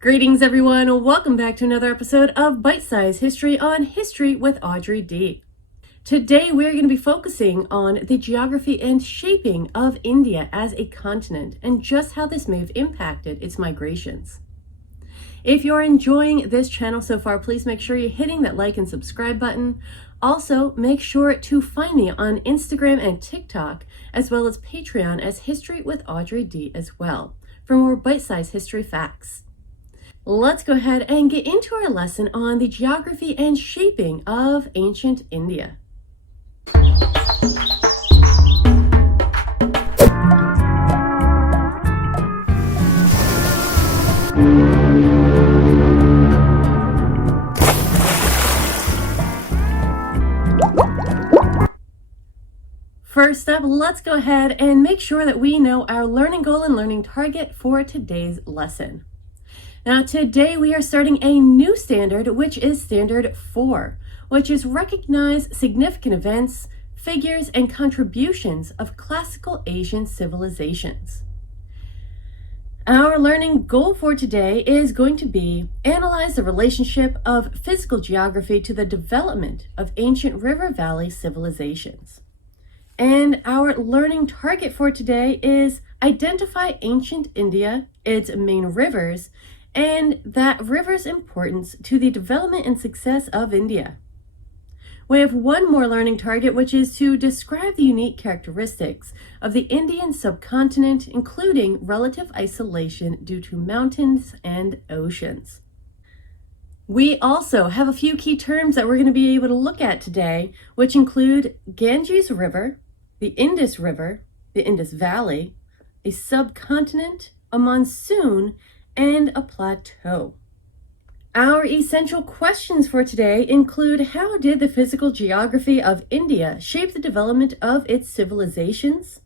Greetings everyone, welcome back to another episode of Bite Size History on History with Audrey D. Today we're going to be focusing on the geography and shaping of India as a continent and just how this may have impacted its migrations. If you're enjoying this channel so far, please make sure you're hitting that like and subscribe button. Also, make sure to find me on Instagram and TikTok, as well as Patreon as History with Audrey D as well, for more bite-sized history facts. Let's go ahead and get into our lesson on the geography and shaping of ancient India. First up, let's go ahead and make sure that we know our learning goal and learning target for today's lesson. Now today we are starting a new standard, which is standard 4, which is recognize significant events, figures, and contributions of classical Asian civilizations. Our learning goal for today is going to be analyze the relationship of physical geography to the development of ancient river valley civilizations. And our learning target for today is identify ancient India, its main rivers, and that river's importance to the development and success of India. We have one more learning target, which is to describe the unique characteristics of the Indian subcontinent, including relative isolation due to mountains and oceans. We also have a few key terms that we're going to be able to look at today, which include Ganges River, the Indus Valley, a subcontinent, a monsoon, and a plateau. Our essential questions for today include: how did the physical geography of India shape the development of its civilizations?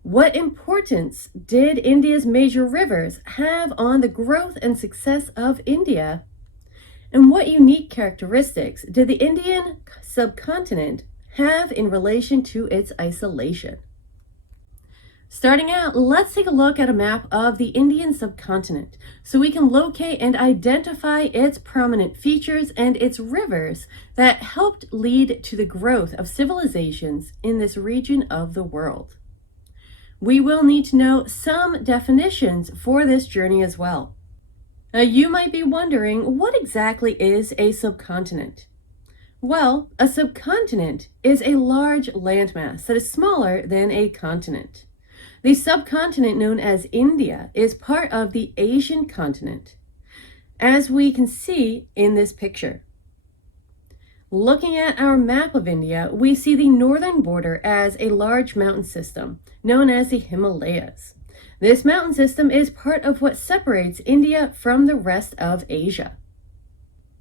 What importance did India's major rivers have on the growth and success of India? And what unique characteristics did the Indian subcontinent have in relation to its isolation? Starting out, let's take a look at a map of the Indian subcontinent so we can locate and identify its prominent features and its rivers that helped lead to the growth of civilizations in this region of the world. We will need to know some definitions for this journey as well. Now, you might be wondering, what exactly is a subcontinent? Well, a subcontinent is a large landmass that is smaller than a continent. The subcontinent known as India is part of the Asian continent, as we can see in this picture. Looking at our map of India, we see the northern border as a large mountain system known as the Himalayas. This mountain system is part of what separates India from the rest of Asia.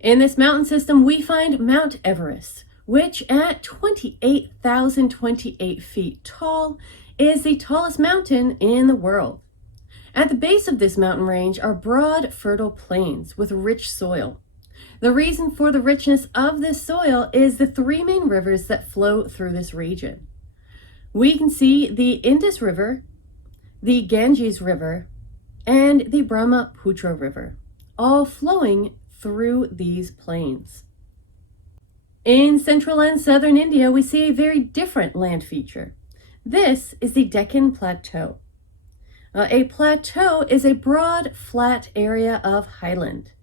In this mountain system, we find Mount Everest, which at 28,028 feet tall is the tallest mountain in the world. At the base of this mountain range are broad, fertile plains with rich soil. The reason for the richness of this soil is the three main rivers that flow through this region. We can see the Indus River, the Ganges River, and the Brahmaputra River, all flowing through these plains. In central and southern India, we see a very different land feature. This is the Deccan Plateau. A plateau is a broad, flat area of highland.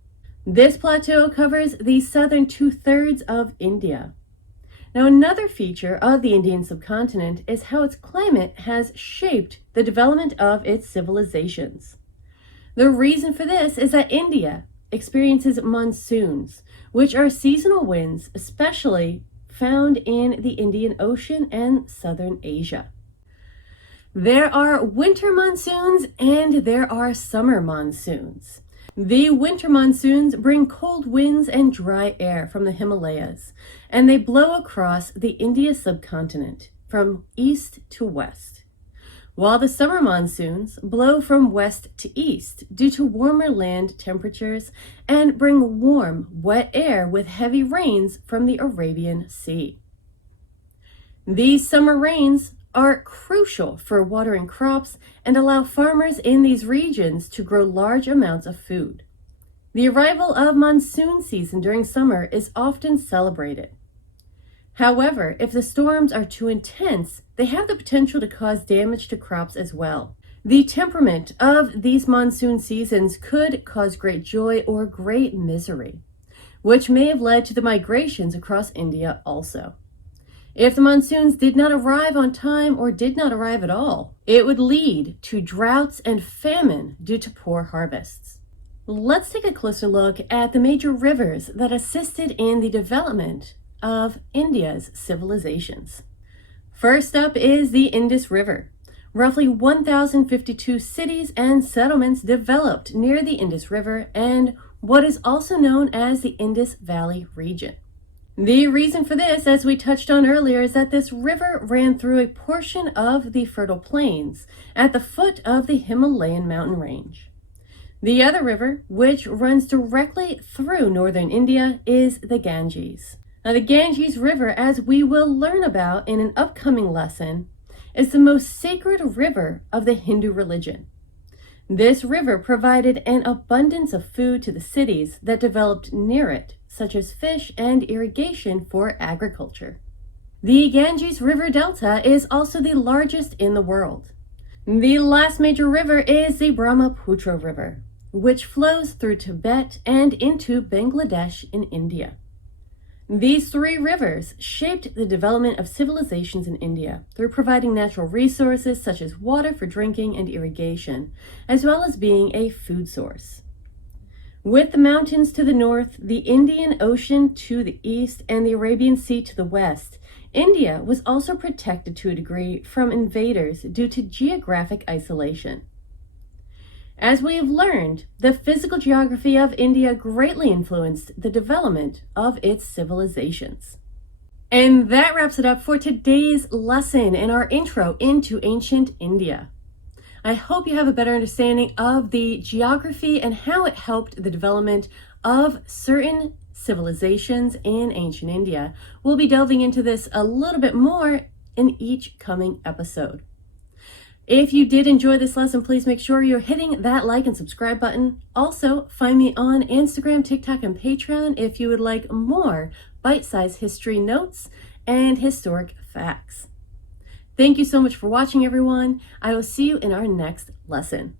This plateau covers the southern 2/3 of India. Now, another feature of the Indian subcontinent is how its climate has shaped the development of its civilizations. The reason for this is that India experiences monsoons, which are seasonal winds, especially found in the Indian Ocean and southern Asia. There are winter monsoons and there are summer monsoons. The winter monsoons bring cold winds and dry air from the Himalayas, and they blow across the India subcontinent from east to west, while the summer monsoons blow from west to east due to warmer land temperatures and bring warm, wet air with heavy rains from the Arabian Sea. These summer rains are crucial for watering crops and allow farmers in these regions to grow large amounts of food. The arrival of monsoon season during summer is often celebrated. However, if the storms are too intense, they have the potential to cause damage to crops as well. The temperament of these monsoon seasons could cause great joy or great misery, which may have led to the migrations across India also. If the monsoons did not arrive on time or did not arrive at all, it would lead to droughts and famine due to poor harvests. Let's take a closer look at the major rivers that assisted in the development of India's civilizations. First up is the Indus River. Roughly 1,052 cities and settlements developed near the Indus River and what is also known as the Indus Valley region. The reason for this, as we touched on earlier, is that this river ran through a portion of the fertile plains at the foot of the Himalayan mountain range. The other river, which runs directly through northern India, is the Ganges. Now, the Ganges River, as we will learn about in an upcoming lesson, is the most sacred river of the Hindu religion. This river provided an abundance of food to the cities that developed near it, such as fish and irrigation for agriculture. The Ganges River Delta is also the largest in the world. The last major river is the Brahmaputra River, which flows through Tibet and into Bangladesh in India. These three rivers shaped the development of civilizations in India through providing natural resources such as water for drinking and irrigation, as well as being a food source. With the mountains to the north, the Indian Ocean to the east, and the Arabian Sea to the west, India was also protected to a degree from invaders due to geographic isolation. As we have learned, the physical geography of India greatly influenced the development of its civilizations. And that wraps it up for today's lesson in our intro into ancient India. I hope you have a better understanding of the geography and how it helped the development of certain civilizations in ancient India. We'll be delving into this a little bit more in each coming episode. If you did enjoy this lesson, please make sure you're hitting that like and subscribe button. Also, find me on Instagram, TikTok, and Patreon if you would like more bite-sized history notes and historic facts. Thank you so much for watching, everyone. I will see you in our next lesson.